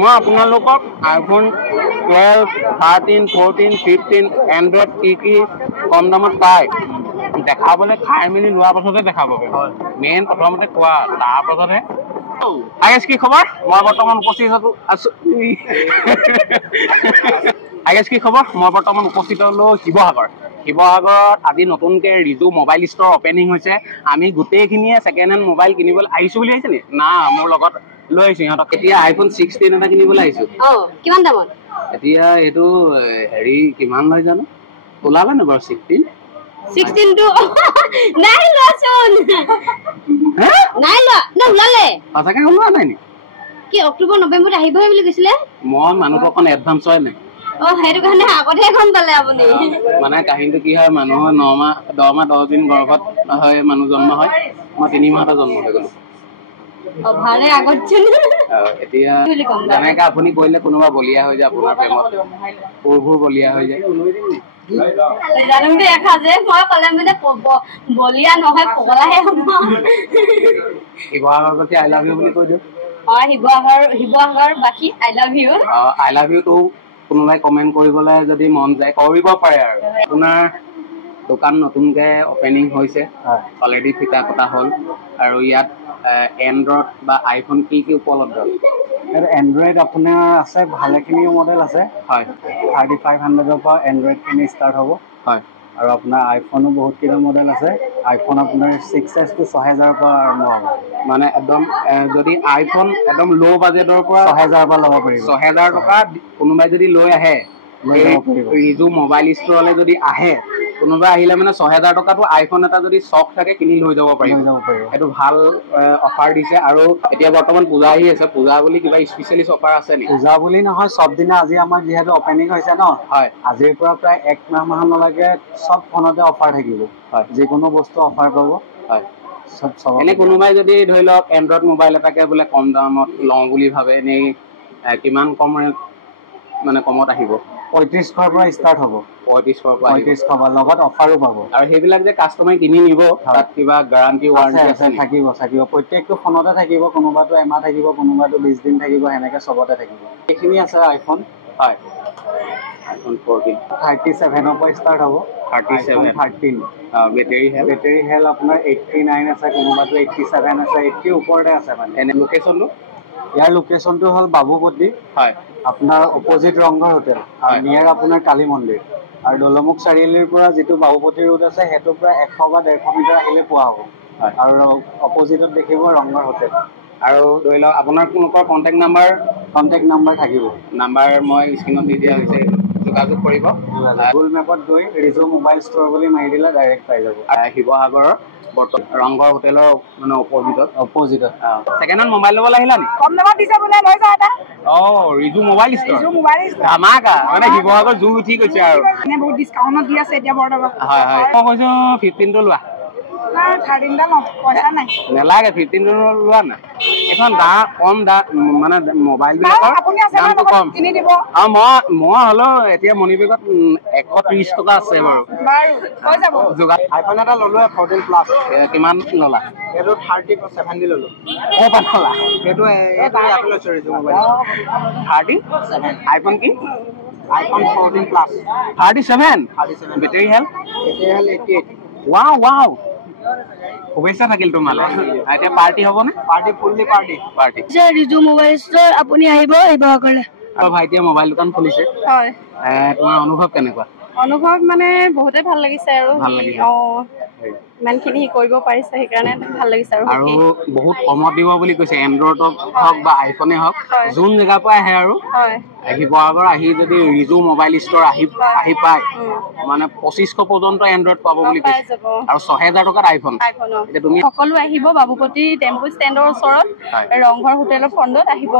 মই আপোনালোকক iPhone 12, 13, 14, 15 Android কি কম দামত পায় দেখাবলৈ খাই মেলি লোৱাৰ পাছতে দেখাবগে মেইন প্ৰথমতে কোৱা তাৰ পাছতহে আইএছ কি খবৰ মই বৰ্তমান উপস্থিত আছো আইএছ কি খবৰ মই বৰ্তমান উপস্থিত হলো শিৱসাগৰত আজি নতুনকে ৰিজু মোবাইল ষ্ট'ৰ অপেনিং হৈছে আমি গোটেইখিনিয়ে ছেকেণ্ড হেণ্ড মোবাইল কিনিবলৈ আহিছো বুলি আহিছে নি না মোৰ লগত লৈ আহিছো সিহঁতক এতিয়া আইফোন 16 এটা কিনিবলৈ আহিছো কিমান দামত এতিয়া এইটো হেৰি কিমান লয় জানো ওলাবা নে বাৰু 16 টো নাই লোৱাচোন নাই লোৱা না ওলালে সঁচাকে ওলোৱা নাই নি কি অক্টোবৰ নৱেম্বৰত আহিবহে বুলি কৈছিলে মই মানুহটো অকণ এডভান্স হয় নাই সেইটো কাৰণে আগতে এখন পালে আপুনি মানে কাহিনীটো কি হয় মানুহৰ 9 মাহ 10 মাহ 10 দিন গৰ্ভত হয় মানুহ জন্ম হয় মই 3 মাহতে জন্ম হৈ গলো ভালে আগত এতিয়া যেনেকে আপুনি কৈলে কোনোবা বলিয়া হৈ যায় আপোনাৰ প্ৰেমত পৰভুৰ বলিয়া হৈ যায় জানো দে এখাজে মই কলে মানে বলিয়া নহয় পগলাহে হ'ব শিৱসাগৰ প্ৰতি আই লাভ ইউ বুলি কৈ দিওঁ শিৱসাগৰ বাকী আই লাভ ইউ টো কোনোবাই কমেন্ট কৰিবলৈ যদি মন যায় কৰিব পাৰে আৰু আপোনাৰ দোকান নতুনকে অপেনিং হৈছে অলৰেডি ফিটা কটা হ'ল আৰু ইয়াত এন্ড্ৰইড বা আইফোন কি উপলব্ধ এন্ড্ৰইড আপোনাৰ আছে ভালেখিনি মডেল আছে হয় 3500 পৰা এন্ড্ৰইড খিনি ষ্টাৰ্ট হ'ব হয় আৰু আপোনাৰ আইফোনো বহুত কেইটা মডেল আছে আইফোন আপোনাৰ 6s to 6000 পৰা আৰম্ভ হ'ব মানে একদম যদি আইফোন একদম লো বাজেটৰ পৰা 6000 পৰা ল'ব পাৰিব 6000 টকা কোনোবাই যদি লৈ আহে ৰিজু মোবাইল ষ্ট'ৰলৈ যদি আহে কোনোবা আহিলে মানে 6000 টকাটো আইফোন এটা যদি চক থাকে কিনি লৈ যাব পাৰিব এইটো ভাল অফাৰ দিছে আৰু এতিয়া বৰ্তমান পূজা আহি আছে পূজা বুলি কিবা স্পেচিয়েলিষ্ট অফাৰ আছে নি পূজা বুলি নহয় সব দিনা আজি আমাৰ যিহেতু অপেনিং হৈছে ন হয় আজিৰ পৰা প্ৰায় 1 মাহমানলৈকে সব ফোনতে অফাৰ থাকিব হয় যিকোনো বস্তু অফাৰ পাব হয় এনে কোনোবাই যদি ধৰি লওক এন্ড্ৰইড মোবাইল এটাকে বোলে কম দামত লওঁ বুলি ভাবে এনেই কিমান কম মানে কমত আহিব 3500 পৰা ষ্টাৰ্ট হ'ব 3500 পৰা 3500 লগত অফাৰো পাব আৰু সেইবিলাক যে কাস্টমাৰ কিনি নিব তাত কিবা গ্যাৰান্টি ওৱাৰেন্টি আছে থাকিব প্ৰত্যেকটো ফোনতে থাকিব কোনোবাটো এমাহ থাকিব কোনোবাটো 20 দিন থাকিব হেনেকে সবতে থাকিব এইখিনি আছে আইফোন হয় আইফোন 14 37 পৰা ষ্টাৰ্ট হ'ব 13 বেটাৰী হেল আপোনাৰ 89 আছে কোনোবাটো 87 আছে 80 ওপৰতে আছে মানে এনে লোকেশনটো ইয়াৰ লোকেশনটো হ'ল বাবুপতি হয় আপোনাৰ অপোজিট ৰংঘৰ হোটেল নিয়াৰ আপোনাৰ কালী মন্দিৰ আৰু দলমুখ চাৰিআলিৰ পৰা যেটো বাবুপতি ৰোড আছে হেতু প্ৰায় 100 বা 150 মিটাৰ আহিলে পোৱা হ'ব আৰু অপোজিটত দেখিব ৰংঘৰ হোটেল আৰু ধৰি লওক আপোনাৰ কোনোবা কন্টাক্ট নাম্বাৰ থাকিব নাম্বাৰ মই স্ক্ৰিনত দি দিয়া হৈছে যোগাযোগ কৰিব গুগল মেপত গৈ ৰিজু মোবাইল ষ্ট'ৰ বুলি মাৰি দিলে ডাইৰেক্ট পাই যাব শিৱসাগৰৰ ৰংঘৰ হোটেলৰ মানে অপোজিটত ছেকেণ্ড হেণ্ড মোবাইল ল'বলৈ আহিলা নি কম দামত দিছে বোলে লৈ যা এটা ৰিজু মোবাইল ষ্ট'ৰ ধামাকা মানে শিৱসাগৰ জুই উঠি গৈছে আৰু মানে বহুত ডিসকাউন্টত দি আছে এতিয়া বৰ্তমান হয় মই কৈছো 15 টো লোৱা 13 টা পইচা নাই নেলাগে 15 টো লোৱা না এখন কম মানে মোবাইল বিলাকৰ দামটো কম কিনি দিব মই হলো এতিয়া মনিবেগত 130 টকা আছে বাৰু হৈ যাব যোগা আইফোন এটা ললো 14 প্লাস কিমান ললা এটো 37 দি ললো ও পালা এটো আপনি লৈছে ৰিজু মোবাইল 37 আইফোন কি আইফোন 14 প্লাস 37 বেটাৰী হেল 88 ওয়াও শুভেচ্ছা থাকিল তোমালে এতিয়া পাৰ্টি হ'ব নে fully party Riju mobile store আপুনি আহিব শিৱসাগৰলৈ আৰু ভাইটিয়ে মোবাইল দোকান খুলিছে হয় তোমাৰ অনুভৱ কেনেকুৱা অনুভৱ মানে বহুতে ভাল লাগিছে আৰু ইমানখিনি কৰিব পাৰিছে সেইকাৰণে ভাল লাগিছে আৰু বহুত কমত দিব বুলি কৈছে এন্ড্ৰইডত হওক বা আইফোনে হওক যোন জেগাৰ পৰা আহে আৰু শিৱসাগৰ আহি যদি ৰিজু মোবাইল ষ্ট'ৰ আহি পায় মানে 2500 পৰ্যন্ত এন্ড্ৰইড পাব বুলি কৈছে আৰু 6000 টকাত আইফোন এতিয়া তুমি সকলো আহিব বাবুপতি টেম্পু ষ্টেণ্ডৰ ওচৰত ৰংঘৰ হোটেলৰ ফ্ৰণ্টত আহিব